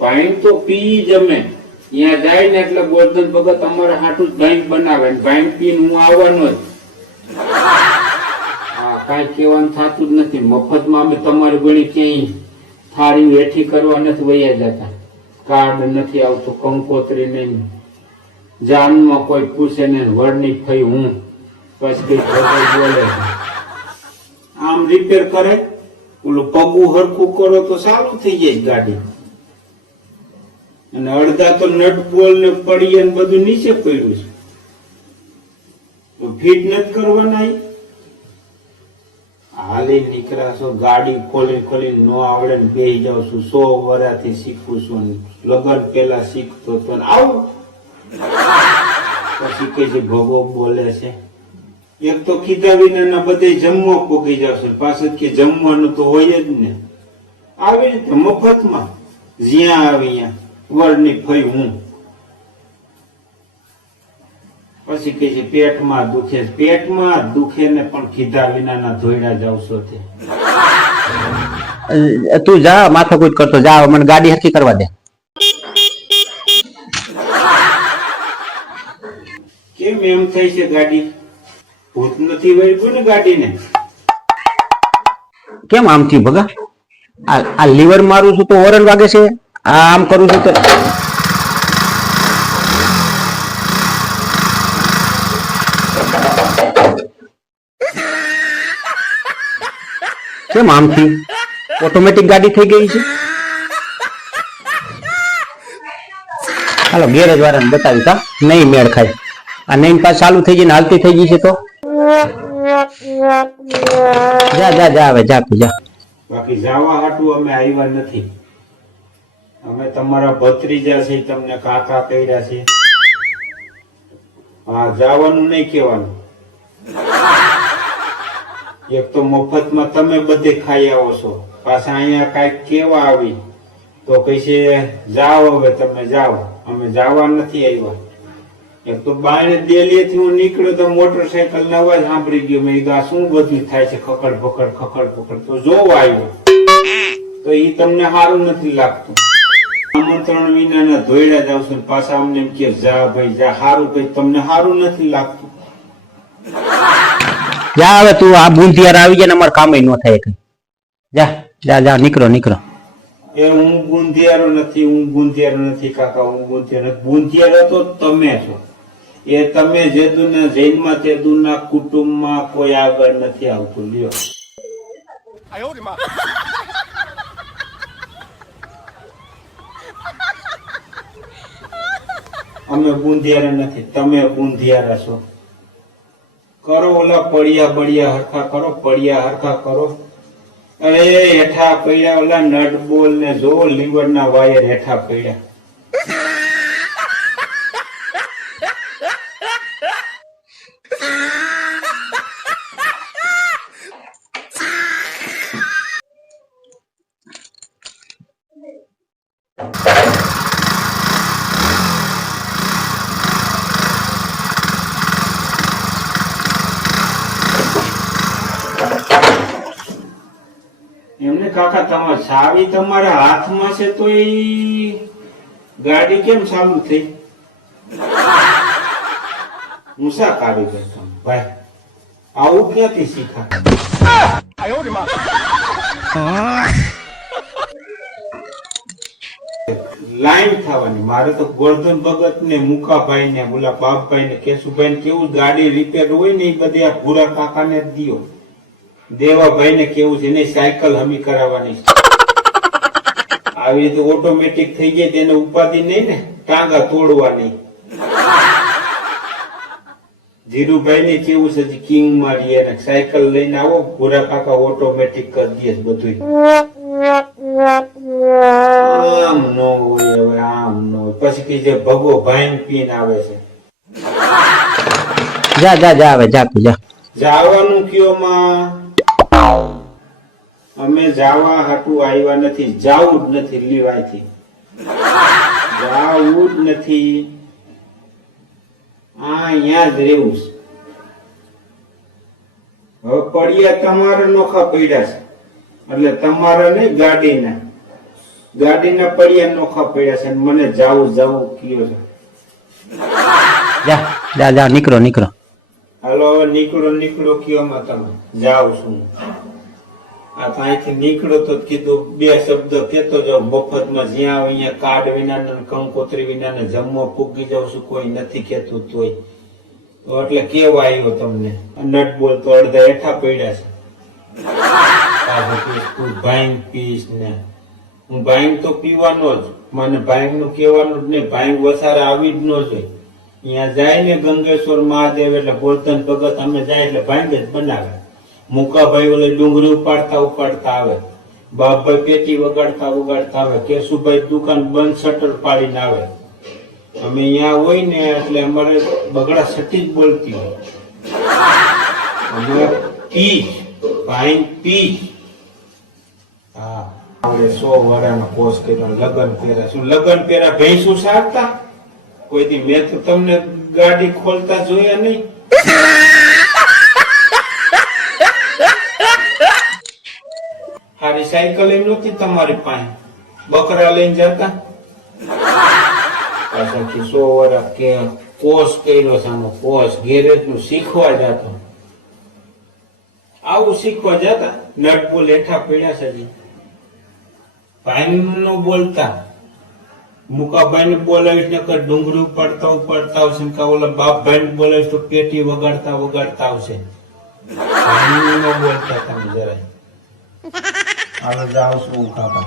ભાઈ તો પી જમે ત્યાં જાય ને એટલે ગોરધન ભગત અમારે હાટું જ ભાઈ બનાવે ભાઈ પીને હું આવવાનો જ. હા કઈ કહેવાનું થતું જ નથી. મફતમાં અમે તમારી ગણી ક્યાંય થાળી વેઠી કરવા નથી વયા જતા. કાર્ડ નથી આવતું, કંકોત્રી નહીં, જાનમાં કોઈ પૂછે ને વડની થઈ હું પછી બોલે આમ રિપેર કરે ઓલું પગું હરખું કરો તો સારું થઈ જાય ગાડી. અને અડધા તો નટ બોલ ને પડીએ ને બધું નીચે પડ્યું છે તો ફીટ નથી કરવાના. હાલી નીકળ્યા છો ગાડી ખોલી ખોલી નો આવડે ને બેસી જાઉં છું. 100 વર્ષથી શીખું છું. લગન પેલા શીખતો તો આવું પછી કઈ છે ભગો બોલે છે. એક તો કીધા વિના બધે જમવા પોગી જશે પાછળ કે જમવાનું તો હોય જ ને. આવી રીતે મફતમાં જ્યાં આવી ત્યાં વળની ફઈ હું પછી કે છે પેટમાં દુખે. પેટમાં દુખે ને પણ કીધા વિનાના ધોઈડા જાવશો તે. તું જા માથાકૂટ કરતો જા, મને ગાડી હરખી કરવા દે. કેમ એમ થાય છે ગાડી ભૂત નથી વળ્યું ને ગાડીને? કેમ આમ થયું ભગા? આ લીવર મારું છું તો ઓરલ વાગે છે, આ આમ કરું છું તો કેમ આમ થયું? ઓટોમેટિક ગાડી થઈ ગઈ છે. હાલો ગેરેજ વાળાને બતાવી તા નહીં મેળ ખાય. આ નહીં પાસ ચાલુ થઈ ગઈ ને હાલતી થઈ ગઈ છે તો જા જા જા હવે જા જા. બાકી જવા હાટું અમે આવ્યા નથી. અમે તમારા ભત્રીજા છે, તમને કાકા કર્યા છે. હા જવાનું નહીં કહેવાનું. એક તો મફતમાં તમે બધે ખાઈ આવો છો, પાછા અહીંયા કઈક કેવા આવી તો કઈ છે જાઓ હવે તમે જાઓ. અમે જવા નથી આવ્યા. એક તો બાયણે દેલીએથી હું નીકળ્યો તો મોટરસાયકલ નો અવાજ સાંભળી ગયો. મેં કીધું આ શું બધું થાય છે ખકડ પકડ ખકડ પકડ. તો જોવા આવ્યો તો એ તમને સારું નથી લાગતું. આમંત્રણ વિનાના ધોઈડા જાવ છો પાછા અમને એમ કે જા ભાઈ જા. સારું ભાઈ તમને સારું નથી લાગતું. જા હવે તું આ બુંધિયાર આવી જાય ને અમારે કામ ન થાય કઈ. જા જા જા નીકળો નીકળો. એ હું બુંધિયારો નથી, હું બુંધિયારો નથી કાકા, હું બુંધિયારો નથી. બુંધિયારો તો તમે છો. એ તમે જેદુના જૈનમાં તેદુના કુટુંબમાં કોઈ આગળ નથી આવતું. લ્યો અમે બુંધિયારા નથી, તમે બુંધિયારા છો. કરો ઓલા પડિયા બડિયા હરખા કરો, પડિયા હરખા કરો. અરે હેઠા પડ્યા ઓલા નટ બોલ ને જો લીવર ના વાયર હેઠા પડ્યા. એમને કાકા તમારે ચાવી તમારા હાથમાં છે તો એ ગાડી કેમ ચાલુ થઈ? મુસા કારીગર તમે ભાઈ, આવું ક્યાંથી શીખા? લાઈન થવાની. મારે તો ગોરધન ભગત ને મુકાભાઈ ને બોલા બાપભાઈ ને કેશુભાઈ ને કેવું ગાડી રિપેર હોય ને એ બધી આ ભૂરા કાકા ને દિયો. દેવાભાઈ ને કેવું છે ને સાયકલ હમી કરાવવાની છે. આવી રીતે ઓટોમેટિક થઈ જાય તેને ઉપાધિ નહીં ને, ટાંગા તોડવાની. ધીરુભાઈ ને કેવું છે કિંગ મારી અને સાયકલ લઈને આવો ભૂરા કાકા ઓટોમેટિક કરી દે બધું. આમ નો હોય હવે, આમ નો હોય. પછી કે જે ભગો ભાઈ પીને આવે છે. જા જા જા હવે જા જા. જવાનું કયો માં? અમે જાવા હાટું આવ્યા નથી, જાવું જ નથી. લીવાયથી જાવું જ નથી. અહીંયા જ રહેવું છે. હવે પડિયા તમારે નોખા પડ્યા છે એટલે તમારે નહીં ગાડીના. ગાડીના પડિયા નોખા પડ્યા છે અને મને જાવું કયો છે. જા જા જા નીકળો હાલો હવે નીકળો કયો માં તમે જાવ છું. આ તો અહીંથી નીકળો તો કીધું બે શબ્દ કેતો જાવ મફતમાં જ્યાં આવે અહીંયા કાર્ડ વિના ને કંકોત્રી વિના ને જમવા પૂગી જાઉં છું કોઈ નથી કેતું તોય તો એટલે કેવા આવ્યો તમને નટ બોલ તો અડધા હેઠા પડ્યા છે. તું ભાંગ પીશ ને હું ભાંગ તો પીવાનો જ મને ભાંગ નું કહેવાનું જ નહીં. ભાંગ વસારે આવી જ ન જોઈએ. અહીંયા જાય ને ગંગેશ્વર મહાદેવ એટલે બોલતન ભગત અમે જાય એટલે ભાંગ જ બનાવે. મુકાભાઈ ઓલે ડુંગળી ઉપાડતા આવે. બાપભાઈ પેટી વગાડતા આવે. કેશુભાઈ દુકાન બંધ શટર પાડીને આવે. અમે અહીંયા હોય ને એટલે અમારે બગડા સટી જ બોલતી હોય. અમે પીશ ભાઈ પીશ. હા આપણે 100 વર્ષનો કોર્સ કર્યો લગન પહેરા. શું લગન પહેરા ભેંસું સારતા કોઈ દી મેં તો તમને ગાડી ખોલતા જોયા નહીં. હારી સાયકલ એમ નહોતી તમારી પાસે બકરા લઈને જતા. પાછળથી 100 વર્ષ કે કોર્સ કર્યો છે આનો કોર્સ ગેરેજ નું શીખવા જતો. આવું શીખવા જતા નટ બોલ હેઠા પડ્યા છે. ભાઈ નો બોલતા મુકાભાઈ ને બોલાવીશ ને ડુંગળી ઉપાડતા આવશે ને ઓલા બાપભાઈ ને બોલાવીશ તો પેટી વગાડતા આવશે. ભાઈ નો બોલતા તમે જરાય. હાલો જાવ છું કાકા.